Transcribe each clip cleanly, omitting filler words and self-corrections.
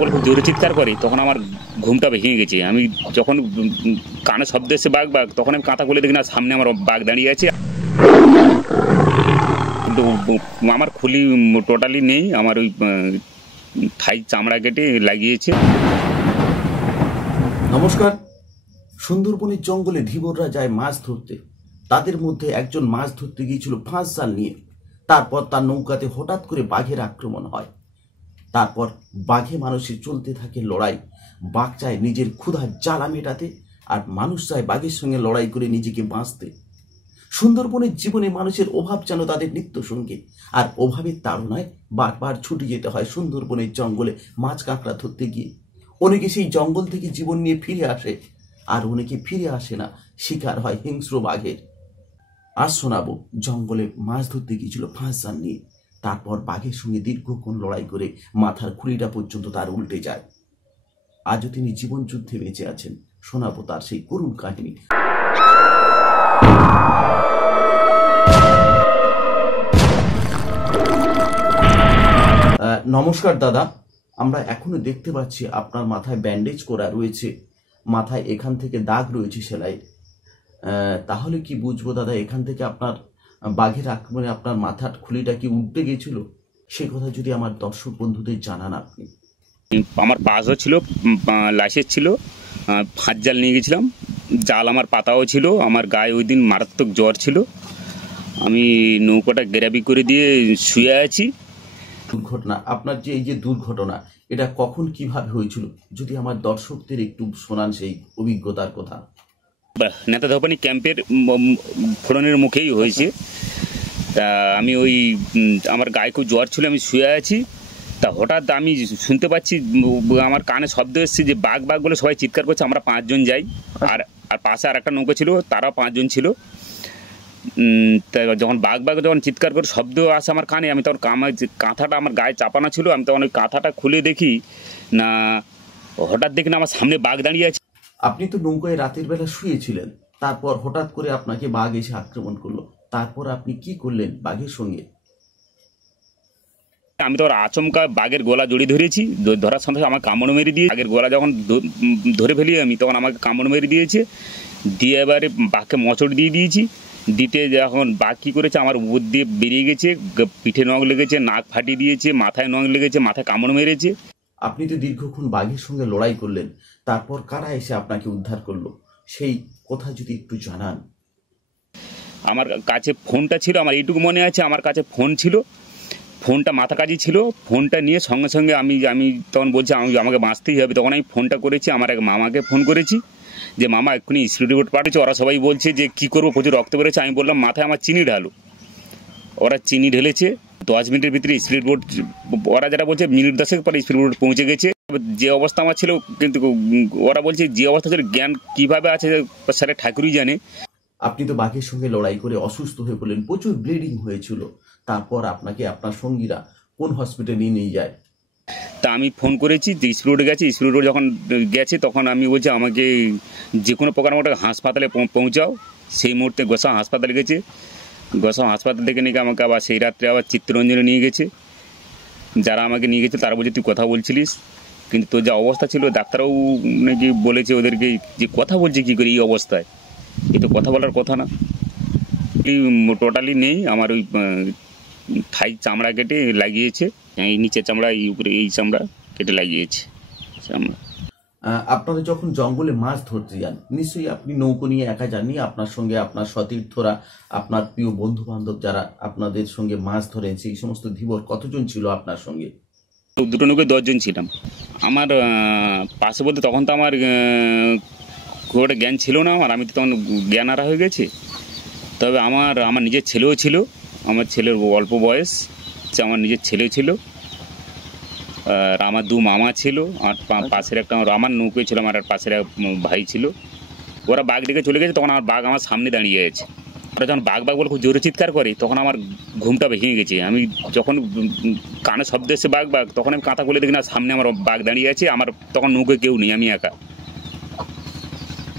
বলে খুব জোরে চিৎকার করে, তখন আমার ঘুমটা ভেঙে গেছে। আমি যখন কানে শব্দ এসছে বাঘ বাঘ, তখন আমি কাঁথা খুলে দেখি না সামনে আমার বাঘ দাঁড়িয়ে আছে। আমার খুলি টোটালি নেই, আমার ওই থাই চামড়া কেটে লাগিয়েছে। নমস্কার। সুন্দরবনের জঙ্গলে ধীবররা যায় মাছ ধরতে। তাদের মধ্যে একজন মাছ ধরতে গিয়েছিল ফাঁস জাল নিয়ে। তারপর তার নৌকাতে হঠাৎ করে বাঘের আক্রমণ হয়। তারপর বাঘে মানুষের চলতে থাকে লড়াই। বাঘ চায় নিজের ক্ষুধার জ্বালা মেটাতে, আর মানুষ চায় বাঘের সঙ্গে লড়াই করে নিজেকে বাঁচতে। সুন্দরবনের জীবনে মানুষের অভাব যেন তাদের নিত্য সঙ্গী, আর অভাবের তাড়নায় বারবার ছুটে যেতে হয় সুন্দরবনের জঙ্গলে মাছ কাঁকড়া ধরতে গিয়ে। অনেকে সেই জঙ্গল থেকে জীবন নিয়ে ফিরে আসে, আর অনেকে ফিরে আসে না, শিকার হয় হিংস্র বাঘের। আজ শোনাবো জঙ্গলে মাছ ধরতে গিয়েছিল ফাঁস জাল নিয়ে। তারপর বাঘের সঙ্গে দীর্ঘক্ষণ লড়াই করে মাথার খুলিটা পর্যন্ত তার উল্টে যায়। আজও তিনি জীবন যুদ্ধে বেঁচে আছেন। শোনাবো তার সেই করুণ কাহিনী। নমস্কার দাদা, আমরা এখনো দেখতে পাচ্ছি আপনার মাথায় ব্যান্ডেজ করা রয়েছে, মাথায় এখান থেকে দাগ রয়েছে সেলাই। তাহলে কি বুঝবো দাদা, এখান থেকে আপনার বাঘের আক্রমণে আপনার মাথার খুলিটা কি উল্টে গেছিল? সে কথা যদি আমার দর্শক বন্ধুদের জানান আপনি। আমার পাশও ছিল, লাইসেন্স ছিল, ফাঁস জাল নিয়ে গেছিলাম, জাল আমার পাতাও ছিল। আমার গায়ে ওই দিন মারাত্মক জ্বর ছিল, আমি নৌকাটা গ্রাবি করে দিয়ে শুয়ে আছি। দুর্ঘটনা, আপনার যে এই যে দুর্ঘটনা, এটা কখন কিভাবে হয়েছিল যদি আমার দর্শকদের একটু শোনান সেই অভিজ্ঞতার কথা। নেতা ধপানি ক্যাম্পের ফোড়নের মুখেই হয়েছে। তা আমি ওই আমার গায়ে খুব জ্বর ছিল, আমি শুয়ে আছি। তা হঠাৎ আমি শুনতে পাচ্ছি আমার কানে শব্দ এসছে যে বাঘ বাঘ বলে সবাই চিৎকার করছে। আমরা 5 জন যাই, আর পাশে আর একটা নৌকা ছিল, তারাও 5 জন ছিল। তা যখন বাঘ বাঘ যখন চিৎকার করে শব্দ আসে আমার কানে, আমি তখন কাঁথাটা আমার গায়ে চাপানো ছিল, আমি তখন ওই কাঁথাটা খুলে দেখি না, হঠাৎ দেখি না আমার সামনে বাঘ দাঁড়িয়ে আছে। আপনি তো নৌকায় রাতের বেলা শুয়েছিলেন, তারপর হঠাৎ করে আপনাকে বাঘ এসে আক্রমণ করলো, তারপর আপনি কি করলেন বাঘের সঙ্গে? আমি তো আচমকা বাঘের গলা জড়িয়ে ধরেছি, ধরার সঙ্গে আমার কামড় মেরে দিয়ে বাঘের গলা যখন ধরে ফেলি আমি, তখন আমাকে কামড় মেরে দিয়েছে। দিয়ে এবারে বাঘকে মোচড় দিয়ে দিয়েছি। দিতে যখন বাঘ কী করেছে, আমার উপর দিয়ে বেরিয়ে গেছে, পিঠে নখ লেগেছে, নাক ফাটিয়ে দিয়েছে, মাথায় নখ লেগেছে, মাথায় কামড় মেরেছে। আপনি তো দীর্ঘক্ষণ বাঘের সঙ্গে লড়াই করলেন, তারপর কারা এসে আপনাকে উদ্ধার করলো সেই কথা যদি একটু জানান। আমার কাছে ফোনটা ছিল, আমার এইটুকু মনে আছে, আমার কাছে ফোন ছিল, ফোনটা মাথা কাজই ছিল। ফোনটা নিয়ে সঙ্গে সঙ্গে আমি তখন বলছি আমাকে বাঁচতেই হবে। তখন আমি ফোনটা করেছি, আমার এক মামাকে ফোন করেছি যে মামা এক্ষুনি স্পিড বোট পাঠিয়েছে। ওরা সবাই বলছে যে কী করবো, প্রচুর রক্ত বেরোচ্ছে। আমি বললাম মাথায় আমার চিনি ঢালো। ওরা চিনি ঢেলেছে, 10 মিনিটের ভিতরে স্পিড বোট, ওরা যেটা বলছে মিনিট 10 পরে স্পিড বোট পৌঁছে গেছে। যে অবস্থা আমার ছিল, কিন্তু ওরা বলছে যে অবস্থা ছিল, জ্ঞান কীভাবে আছে স্যারের ঠাকুরই জানে। আপনি তো বাঘের সঙ্গে লড়াই করে অসুস্থ হয়ে পড়লেন, প্রচুর ব্লিডিং হয়েছিল। তারপর আপনাকে আপনার সঙ্গীরা কোন হসপিটালে নিয়ে যায়? তা আমি ফোন করেছি যে স্পিড বোটে গেছে। স্পিড বোট যখন গেছে তখন আমি বলছি আমাকে যে কোনো প্রকার আমাকে হাসপাতালে পৌঁছাও। সেই মুহূর্তে গোসাও হাসপাতালে গেছে। গোসাও হাসপাতাল থেকে নিয়ে আমাকে আবার সেই রাত্রে আবার চিত্তরঞ্জনে নিয়ে গেছে। যারা আমাকে নিয়ে গেছে তারা বলছে তুই কথা বলছিলিস, কিন্তু তোর যা অবস্থা ছিল, ডাক্তারও নাকি বলেছে ওদেরকে যে কথা বলছে কী করে এই অবস্থায়, এ তো কথা বলার কথা না। টোটালি নেই, আমার ওই থাই চামড়া কেটে লাগিয়েছে, এই নিচের চামড়া, এই উপরে এই চামড়া কেটে লাগিয়েছে চামড়া। আপনারা যখন জঙ্গলে মাছ ধরতে যান, নিশ্চয়ই আপনি নৌকো নিয়ে একা যাননি, আপনার সঙ্গে আপনার সতীর্থরা, আপনার প্রিয় বন্ধু বান্ধব যারা আপনাদের সঙ্গে মাছ ধরেন, সেই সমস্ত ধীবর কতজন ছিল আপনার সঙ্গে? দুটো নৌকায় 10 জন ছিলাম। আমার পাশে বলতে তখন তো আমার খুব একটা জ্ঞান ছিল না, আমি তো তখন জ্ঞান হারা হয়ে গেছে। তবে আমার নিজের ছেলেও ছিল, আমার ছেলের অল্প বয়স, আমার নিজের ছেলে ছিল, আর আমার 2 মামা ছিল, আর পাশের একটা আমার নৌকোয় ছিল, আমার পাশের এক ভাই ছিল। ওরা বাঘ ডেকে চলে গেছে, তখন আমার বাঘ আমার সামনে দাঁড়িয়ে আছে। ওরা যখন বাঘ বাঘ বলে খুব জোরে চিৎকার করে, তখন আমার ঘুমটা ভেঙে গেছে। আমি যখন কানে শব্দ এসছে বাঘ বাঘ, তখন আমি কাঁথা খুলে দেখি না সামনে আমার বাঘ দাঁড়িয়ে আছে। আমার তখন নৌকোয় কেউ নেই, আমি একা।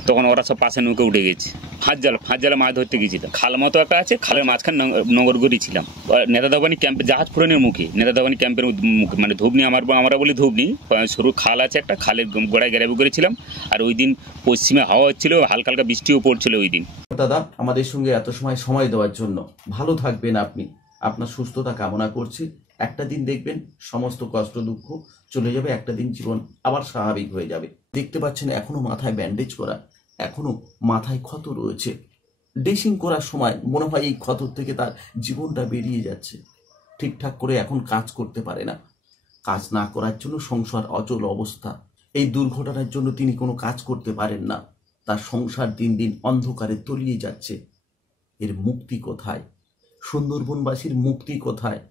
তখন ওরা সব পাশে নৌকে উঠে গেছে। ফাঁস জালে মাছ ধরতে গেছিলাম। খাল মতো একটা আছে, খালের মাঝখানে নগরগড়ি ছিলাম। নেতাদাবানি ক্যাম্পে জাহাজ ফুরানের মুখে, নেতাদাবানি ক্যাম্পের মুখে, মানে ধূপনি আমরা বলি ধূপনি, সরু খাল আছে একটা, খালের গোড়ায় গ্যারাবি করেছিলাম। আর ওই দিন পশ্চিমে হাওয়া হচ্ছিল, হালকা হালকা বৃষ্টিও পড়ছিল ওই দিন। দাদা, আমাদের সঙ্গে এত সময় দেওয়ার জন্য ভালো থাকবেন আপনি। আপনার সুস্থতা কামনা করছি। একটা দিন দেখবেন সমস্ত কষ্ট দুঃখ চলে যাবে, একটা দিন জীবন আবার স্বাভাবিক হয়ে যাবে। দেখতে পাচ্ছেন এখনো মাথায় ব্যান্ডেজ করা, এখনো মাথায় ক্ষত রয়েছে। ড্রেসিং করার সময় মনে হয় এই ক্ষত থেকে তার জীবনটা বেরিয়ে যাচ্ছে। ঠিকঠাক করে এখন কাজ করতে পারে না, কাজ না করার জন্য সংসার অচল অবস্থা। এই দুর্ঘটনার জন্য তিনি কোনো কাজ করতে পারেন না, তার সংসার দিন দিন অন্ধকারে তলিয়ে যাচ্ছে। এর মুক্তি কোথায়? সুন্দরবনবাসীর মুক্তি কোথায়?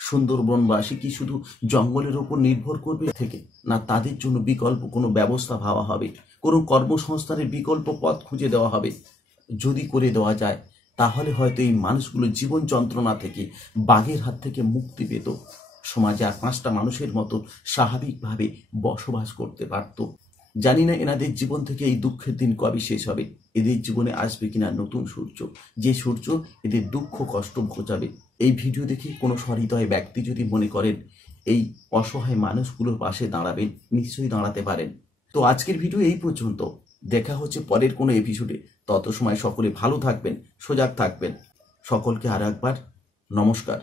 সুন্দরবনবাসী কি শুধু জঙ্গলের ওপর নির্ভর করবে থেকে, না তাদের জন্য বিকল্প কোনো ব্যবস্থা ভাবা হবে, কোনো কর্মসংস্থানের বিকল্প পথ খুঁজে দেওয়া হবে? যদি করে দেওয়া যায় তাহলে হয়তো এই মানুষগুলো জীবন যন্ত্রণা থেকে, বাঘের হাত থেকে মুক্তি পেত, সমাজে আর 5টা মানুষের মতো স্বাভাবিকভাবে বসবাস করতে পারত। জানি না এনাদের জীবন থেকে এই দুঃখের দিন কবে শেষ হবে, এদের জীবনে আসবে কিনা নতুন সূর্য, যে সূর্য এদের দুঃখ কষ্ট ঘোচাবে। এই ভিডিও দেখে কোনো সহৃদয় ব্যক্তি যদি মনে করেন এই অসহায় মানুষগুলোর পাশে দাঁড়াবেন, নিশ্চয়ই দাঁড়াতে পারেন। তো আজকের ভিডিও এই পর্যন্ত, দেখা হচ্ছে পরের কোনো এপিসোডে। তত সময় সকলে ভালো থাকবেন, সজাগ থাকবেন। সকলকে আর একবার নমস্কার।